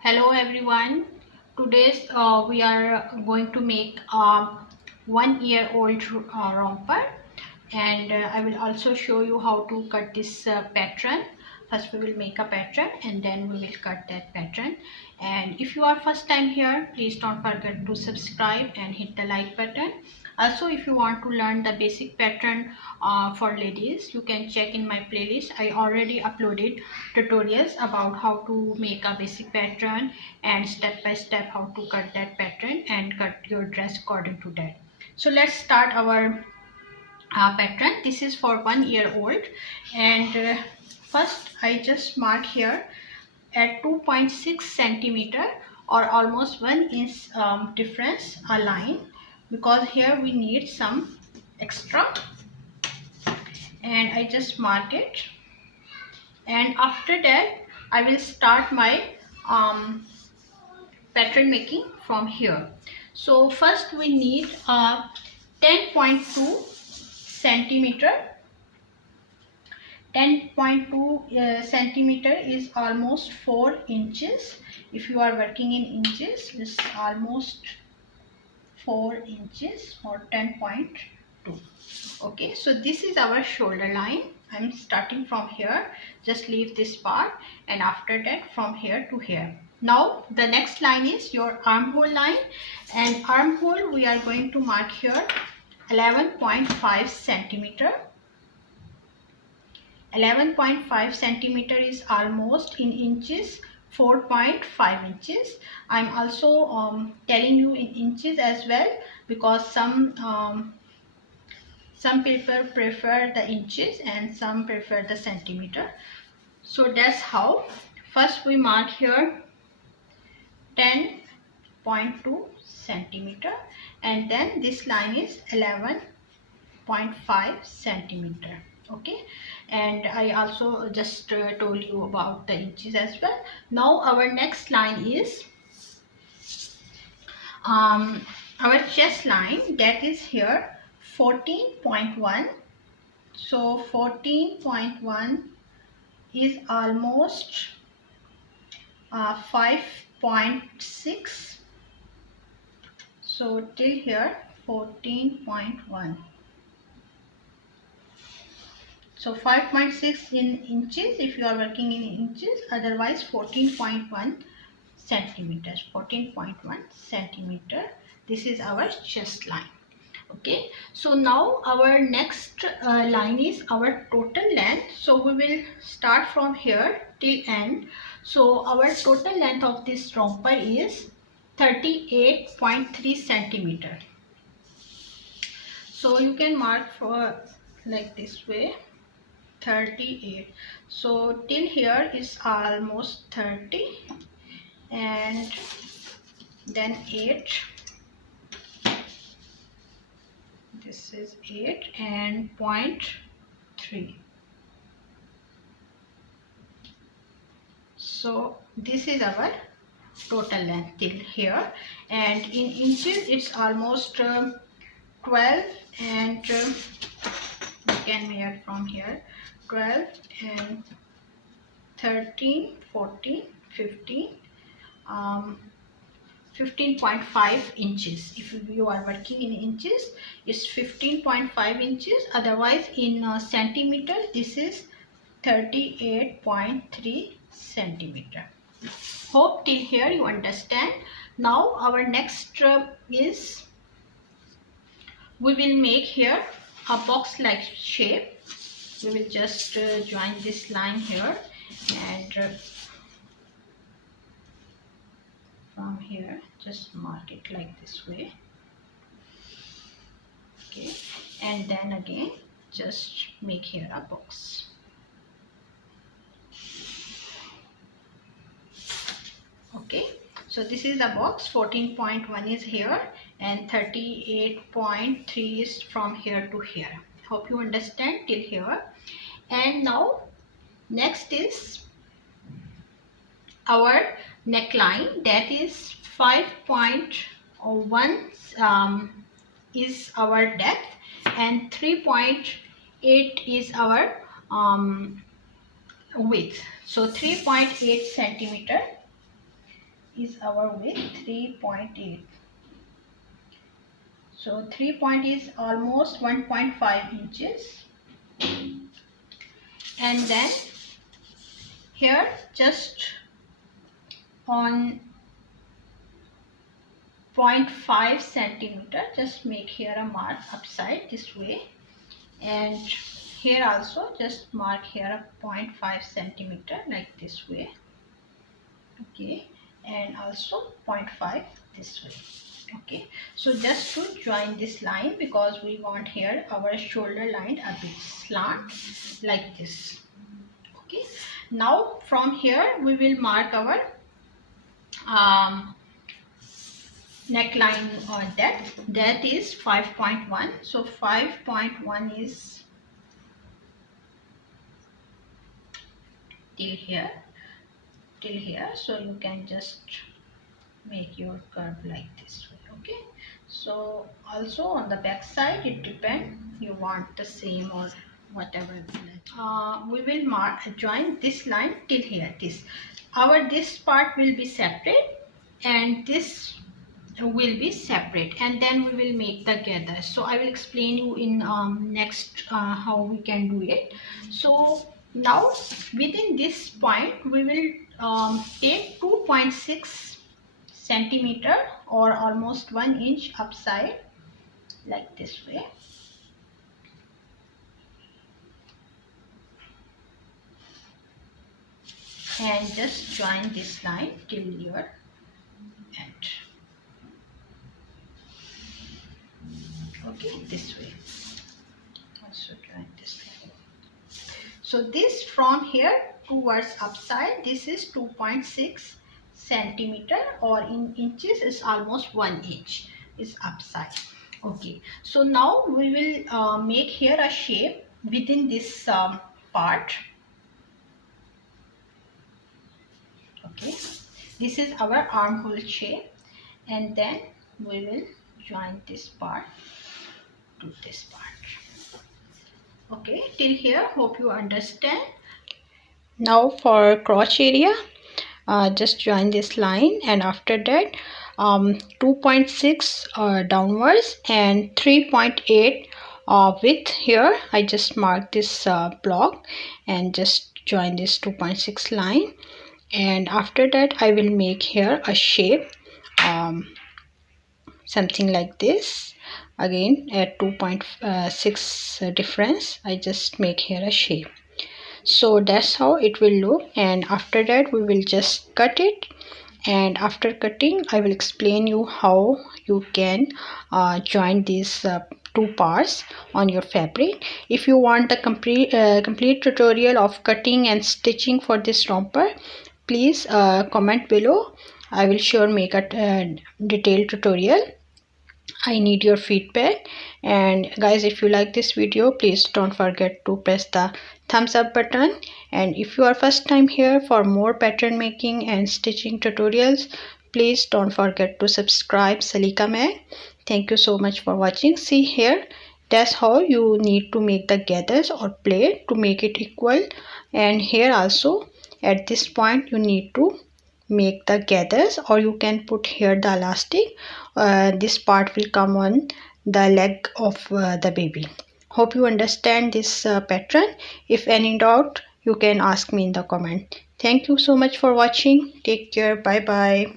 Hello everyone. Today we are going to make a 1-year-old romper, and I will also show you how to cut this pattern. First we will make a pattern and then we will cut that pattern. And if you are first time here, please don't forget to subscribe and hit the like button. Also, if you want to learn the basic pattern for ladies, you can check in my playlist. I already uploaded tutorials about how to make a basic pattern and step by step how to cut that pattern and cut your dress according to that. So let's start our pattern. This is for 1-year-old, and first I just mark here at 2.6 centimeter or almost 1 inch difference a line, because here we need some extra, and I just mark it. And after that I will start my pattern making from here. So first we need 10.2 centimeter. 10.2 centimeter is almost 4 inches. If you are working in inches, it's almost 4 inches or 10.2. Okay, so this is our shoulder line. I'm starting from here. Just leave this part, and after that from here to here. Now the next line is your armhole line, and armhole we are going to mark here 11.5 centimeter. 11.5 centimeter is almost in inches 4.5 inches. I'm also telling you in inches as well, because some people prefer the inches and some prefer the centimeter. So that's how. First we mark here 10.2 centimeter, and then this line is 11.5 centimeter. Okay, and I also just told you about the inches as well. Now our next line is our chest line, that is here 14.1. so 14.1 is almost 5.6. so till here 14.1. so 5.6 in inches if you are working in inches, otherwise 14.1 centimeters. 14.1 centimeter. This is our chest line. Okay, so now our next line is our total length. So we will start from here till end. So our total length of this romper is 38.3 centimeter. So you can mark for like this way, 38. so till here is almost 30, and then 8. This is 8 and 0.3. so this is our total length till here, and in inches it's almost 12, and you can measure from here 12 and 13, 14, 15, 15.5 inches. If you are working in inches, it's 15.5 inches. Otherwise in centimeter, this is 38.3 centimeter. Hope till here you understand. Now our next is we will make here a box like shape. We will just join this line here, and from here just mark it like this way. Okay, and then again just make here a box. Okay, so this is the box. 14.1 is here and 38.3 is from here to here. Hope you understand till here. And now next is our neckline, that is 5.1 is our depth, and 3.8 is our width. So 3.8 centimeter is our width 3.8. So 3 point is almost 1.5 inches. And then here just on 0.5 centimeter, just make here a mark upside this way, and here also just mark here a 0.5 centimeter like this way. Okay, and also 0.5 this way. Okay, so just to join this line, because we want here our shoulder line a bit slant like this. Okay, now from here we will mark our neckline depth. That is 5.1. so 5.1 is till here, so you can just make your curve like this way. Okay, so also on the back side it depends, you want the same or whatever. We will join this line till here. This part will be separate and this will be separate, and then we will make the gather. So I will explain you in next how we can do it. So now within this point we will take 2.6 centimeter or almost 1 inch upside like this way, and just join this line till your end. Okay, this way. Also join this line. So this from here towards upside, this is 2.6 centimeter, or in inches is almost 1 inch is upside. Okay, so now we will make here a shape within this part. Okay, this is our armhole shape, and then we will join this part to this part. Okay, till here hope you understand. Now for crotch area, just join this line, and after that 2.6 downwards and 3.8 width. Here I just mark this block and just join this 2.6 line, and after that I will make here a shape something like this. Again at 2.6 difference, I just make here a shape. So that's how it will look, and after that we will just cut it, and after cutting I will explain you how you can join these two parts on your fabric. If you want the complete tutorial of cutting and stitching for this romper, please comment below. I will sure make a detailed tutorial. I need your feedback. And guys, if you like this video, please don't forget to press the thumbs up button. And if you are first time here, for more pattern making and stitching tutorials, please don't forget to subscribe Salika Mag. Thank you so much for watching. See here, that's how you need to make the gathers or plait to make it equal. And here also at this point you need to make the gathers, or you can put here the elastic. This part will come on the leg of the baby. Hope you understand this pattern. If any doubt, you can ask me in the comment. Thank you so much for watching. Take care. Bye bye.